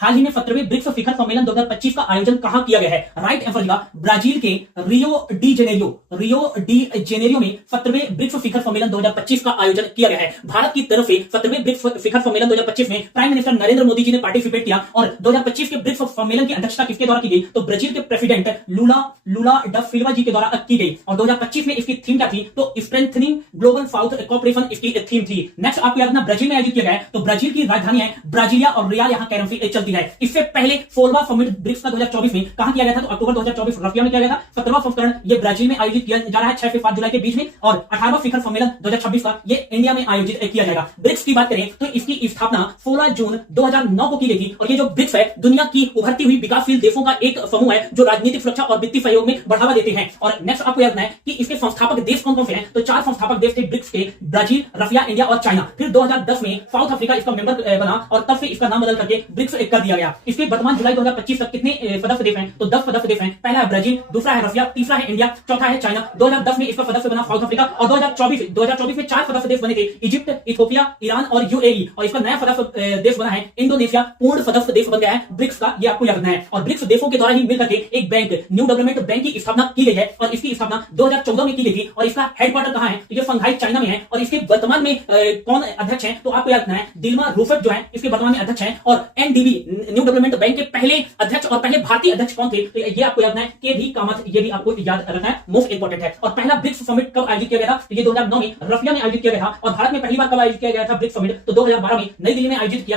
हाल ही में 17वें ब्रिक्स शिखर सम्मेलन 2025 का आयोजन कहां किया गया है? राइट आंसर होगा ब्राजील के रियो डी जेनेरियो में 17वें ब्रिक्स शिखर सम्मेलन 2025 का आयोजन किया गया है। भारत की तरफ से 17वें ब्रिक्स शिखर सम्मेलन 2025 में प्राइम मिनिस्टर नरेंद्र मोदी जी ने पार्टिसिपेट किया और 2025 के ब्रिक्स सम्मेलन की अध्यक्षता किसके द्वारा की गई? तो ब्राजील के प्रेसिडेंट लूला ड सिल्वा जी के द्वारा की गई। और 2025 में इसकी थीम क्या थी? तो स्ट्रेंथनिंग ग्लोबल साउथ कोऑपरेशन इसकी थीम थी। नेक्स्ट आपको याद रखना ब्राजील में आयोजित किया गया है, तो ब्राजील की राजधानी है ब्राजीलिया और रियाल यहां करेंसी चलती है। इससे पहले 16वां समिट ब्रिक्स का 2024 में कहां किया गया था? तो अक्टूबर 2024 रशिया में किया गया था। 17वां संस्करण ये ब्राजील में आयोजित किया जा रहा है 6 से 7 जुलाई के बीच में और 18वां शिखर सम्मेलन 2026 का ये इंडिया में आयोजित किया जाएगा। ब्रिक्स की बात करें तो इसकी स्थापना 16 जून 2009 को की गई थी और ये जो ब्रिक्स है दुनिया की उभरती हुई विकासशील देशों का एक समूह है जो राजनीतिक सुरक्षा और वित्तीय सहयोग में बढ़ावा देते हैं। और नेक्स्ट आपको याद रखना है कि इसके संस्थापक देश कौन कौन से हैं? तो 4 संस्थापक देश थे ब्रिक्स के, ब्राजील, रशिया, इंडिया और चाइना। फिर 2010 में साउथ अफ्रीका इसका मेंबर बना और तब से इसका नाम बदल करके ब्रिक्स कर दिया गया। इसके वर्तमान जुलाई 2025 तक कितने सदस्य देश हैं? तो 10 सदस्य देश हैं। पहला है ब्राजील, दूसरा है रशिया, तीसरा है इंडिया, चौथा है चाइना। 2010 में इसका सदस्य बना साउथ अफ्रीका और 2024 में 4 सदस्य देश बने थे, इजिप्ट, इथियोपिया, ईरान और यूएई। और इसका नया सदस्य देश बना है इंडोनेशिया, पूर्ण सदस्य देश बन गया है ब्रिक्स का, ये आपको याद रखना है। और ब्रिक्स देशों के द्वारा ही मिलकर के एक बैंक, न्यू डेवलपमेंट बैंक की स्थापना की गई है और इसकी स्थापना 2014 में की गई थी। और इसका हेडक्वार्टर कहां है? तो ये शंघाई चाइना में है। और इसके वर्तमान में कौन अध्यक्ष है? तो आपको याद रखना है दिल्मा रूसफ जो है इसके वर्तमान में अध्यक्ष हैं। और एनडीबी न्यू डेवलपमेंट बैंक के पहले अध्यक्ष और पहले भारतीय अध्यक्ष कौन थे? तो ये आपको याद रखना है के भी कामत, ये भी आपको याद रखना है, मोस्ट इंपोर्टेंट है। और पहला ब्रिक्स समिट कब आयोजित किया गया था? तो ये 2009 में रशिया में आयोजित किया गया था। और भारत में पहली बार कब आयोजित किया गया था ब्रिक्स समिट? तो 2012 में नई दिल्ली में आयोजित किया गया था।